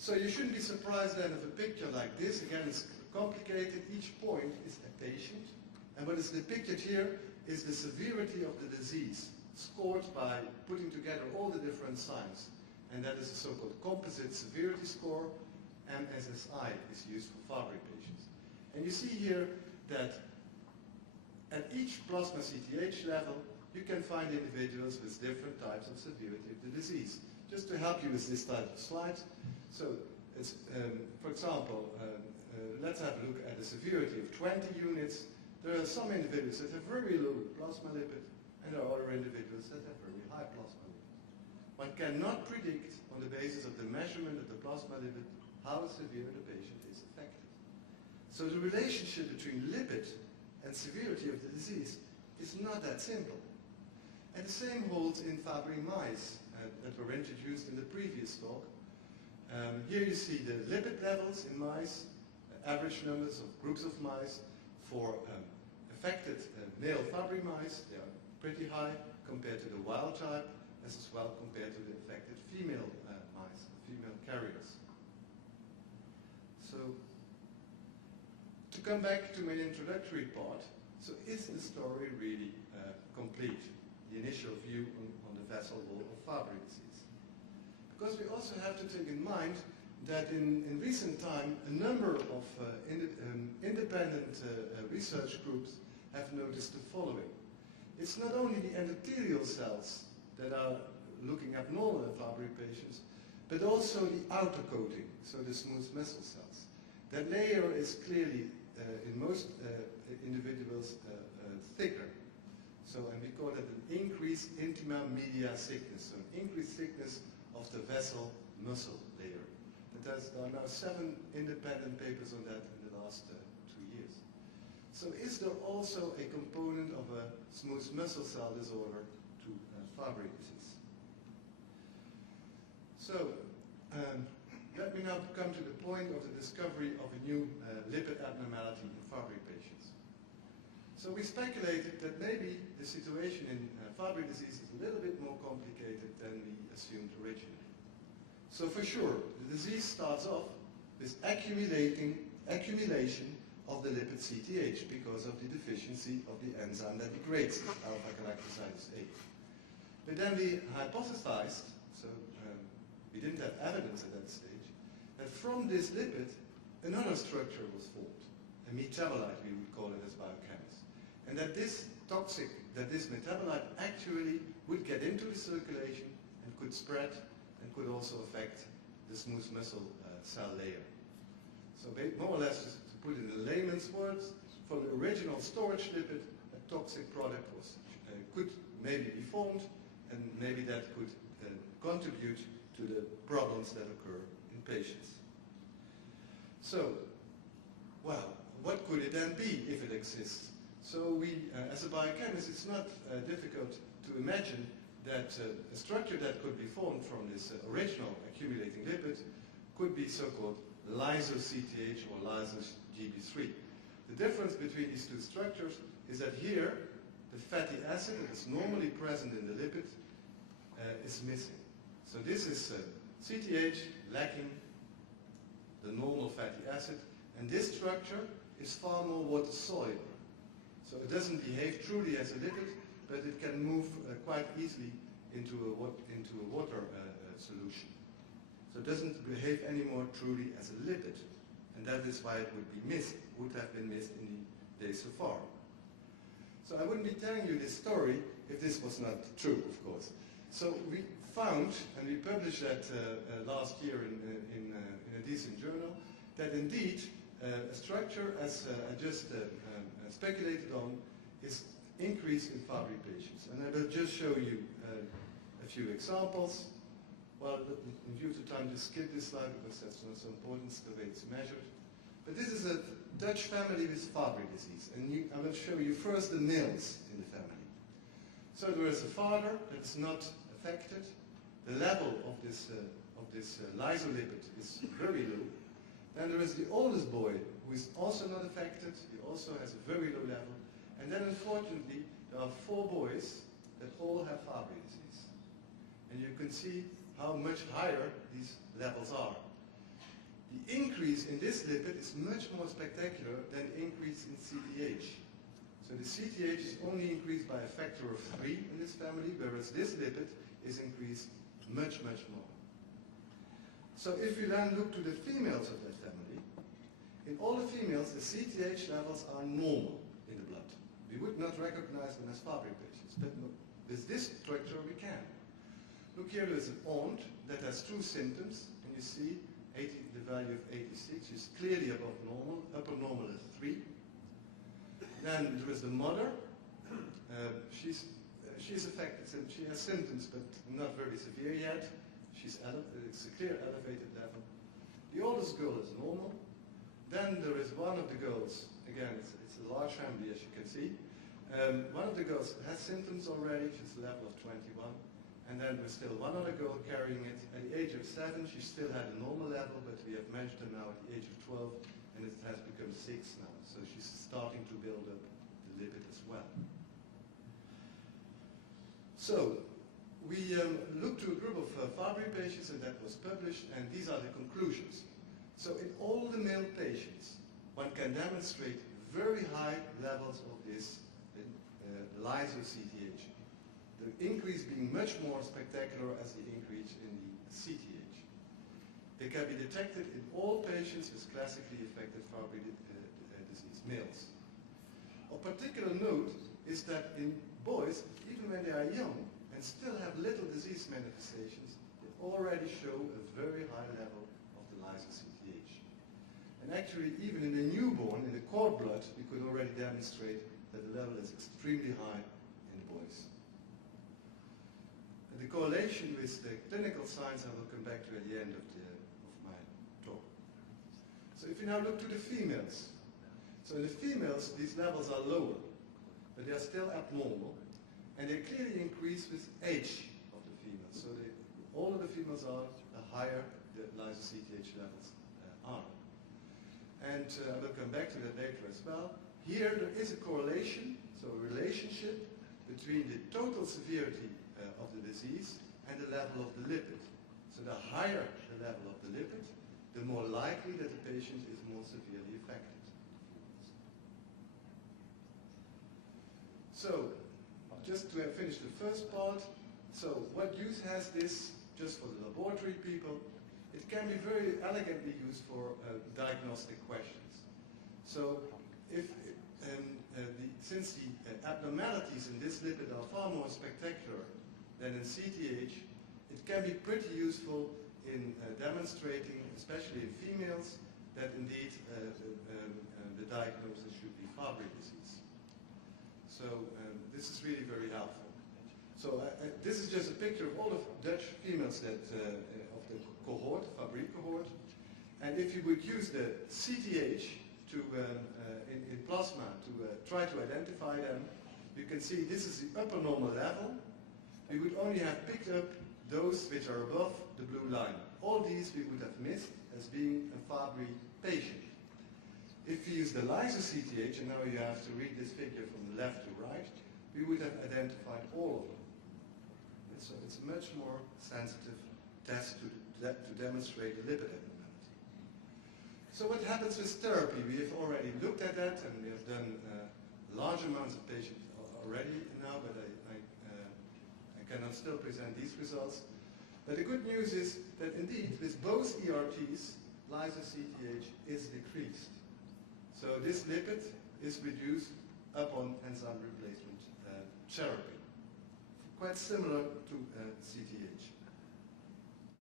So you shouldn't be surprised then if a picture like this, again it's complicated, each point is a patient, and what is depicted here is the severity of the disease, scored by putting together all the different signs, and that is a so-called composite severity score. MSSI is used for Fabry patients. And you see here that at each plasma CTH level, you can find individuals with different types of severity of the disease. Just to help you with this type of slide, so it's, for example, let's have a look at the severity of 20 units. There are some individuals that have very low plasma lipid, and there are other individuals that have very high plasma lipid. One cannot predict, on the basis of the measurement of the plasma lipid, how severe the patient is affected. So the relationship between lipid and severity of the disease is not that simple. And the same holds in Fabry mice that were introduced in the previous talk. Here you see the lipid levels in mice, average numbers of groups of mice. For affected male Fabry mice, they are pretty high compared to the wild type, as well compared to the affected female mice, female carriers. So, to come back to my introductory part, so is the story really complete? The initial view on the vessel wall of Fabry disease. Because we also have to take in mind that in recent time, a number of independent research groups have noticed the following. It's not only the endothelial cells that are looking abnormal in Fabry patients, but also the outer coating, so the smooth muscle cells. That layer is clearly, in most individuals, thicker. So, and we call it an increased intima media thickness, so an increased thickness of the vessel muscle layer. There are now 7 independent papers on that in the last 2 years. So is there also a component of a smooth muscle cell disorder to Fabry disease? So let me now come to the point of the discovery of a new lipid abnormality in Fabry patients. So we speculated that maybe the situation in Fabry disease is a little bit more complicated than we assumed originally. So for sure, the disease starts off with accumulation of the lipid CTH because of the deficiency of the enzyme that degrades alpha-galactosidase A. But then we hypothesized, so we didn't have evidence at that stage, that from this lipid another structure was formed, a metabolite we would call it as biochemists. And that this metabolite actually would get into the circulation and could spread and could also affect the smooth muscle cell layer. So more or less, just to put it in layman's words, for the original storage lipid, a toxic product could maybe be formed, and maybe that could contribute to the problems that occur in patients. So, well, what could it then be if it exists? So we, as a biochemist, it's not difficult to imagine that a structure that could be formed from this original accumulating lipid could be so-called lyso-CTH or lyso-GB3. The difference between these two structures is that here, the fatty acid that is normally present in the lipid is missing. So this is CTH lacking the normal fatty acid, and this structure is far more water-soluble. So it doesn't behave truly as a lipid, but it can move quite easily into a water solution. So it doesn't behave anymore truly as a lipid, and that is why it would have been missed in the days so far. So I wouldn't be telling you this story if this was not true, of course. So we found, and we published that last year in a decent journal, that indeed a structure, as I just speculated on, is increased in Fabry patients. And I will just show you a few examples. Well, in view of the time, just skip this slide because that's not so important, it's the way it's measured. But this is a Dutch family with Fabry disease, and I will show you first the males in the family. So there is a father that is not affected. The level of this lysolipid is very low. Then there is the oldest boy who is also not affected. He also has a very low level. And then unfortunately, there are 4 boys that all have Fabry disease. And you can see how much higher these levels are. The increase in this lipid is much more spectacular than the increase in CTH. So the CTH is only increased by a factor of 3 in this family, whereas this lipid is increased much, much more. So if we then look to the females of that family, in all the females, the CTH levels are normal in the blood. We would not recognize them as Fabry patients, but with this structure we can. Look here, there's an aunt that has 2 symptoms, and you see the value of 86 is clearly above normal, upper normal is 3. Then there is the mother. She's affected, she has symptoms, but not very severe yet. It's a clear elevated level. The oldest girl is normal. Then there is one of the girls, again, it's a large family as you can see. One of the girls has symptoms already, she's a level of 21. And then there's still one other girl carrying it. At the age of 7, she still had a normal level, but we have measured her now at the age of 12, and it has become 6 now. So she's starting to build up the lipid as well. So we looked to a group of Fabry patients, and that was published, and these are the conclusions. So in all the male patients, one can demonstrate very high levels of this lyso-CTH. The increase being much more spectacular as the increase in the CTH. They can be detected in all patients with classically affected Fabry disease, males. Of particular note is that in boys, even when they are young and still have little disease manifestations, they already show a very high level of the lyso-CTH. And actually, even in the newborn, in the cord blood, we could already demonstrate that the level is extremely high in the boys. The correlation with the clinical signs I will come back to at the end of my talk. So if we now look to the females. So in the females, these levels are lower, but they are still abnormal, and they clearly increase with age of the females. So all of the females are, the higher the lyso-CTH levels are. And I will come back to that later as well. Here there is a correlation, so a relationship between the total severity of the disease and the level of the lipid. So the higher the level of the lipid, the more likely that the patient is more severely affected. So, just to have finished the first part, so what use has this just for the laboratory people? It can be very elegantly used for diagnostic questions. So, since the abnormalities in this lipid are far more spectacular than in CTH, it can be pretty useful in demonstrating, especially in females, that indeed the diagnosis should be Fabry disease. So this is really very helpful. So this is just a picture of all the Dutch females that of the cohort, Fabry cohort. And if you would use the CTH to, in plasma to try to identify them, you can see this is the upper normal level. We would only have picked up those which are above the blue line. All these we would have missed as being a Fabry patient. If we use the lyso-CTH, and now you have to read this figure from the left to right, we would have identified all of them. And so it's a much more sensitive test to demonstrate the lipid abnormality. So what happens with therapy? We have already looked at that, and we have done large amounts of patients already now, but I cannot still present these results. But the good news is that indeed, with both ERTs, lyso-CTH is decreased. So this lipid is reduced upon enzyme replacement therapy, quite similar to CTH.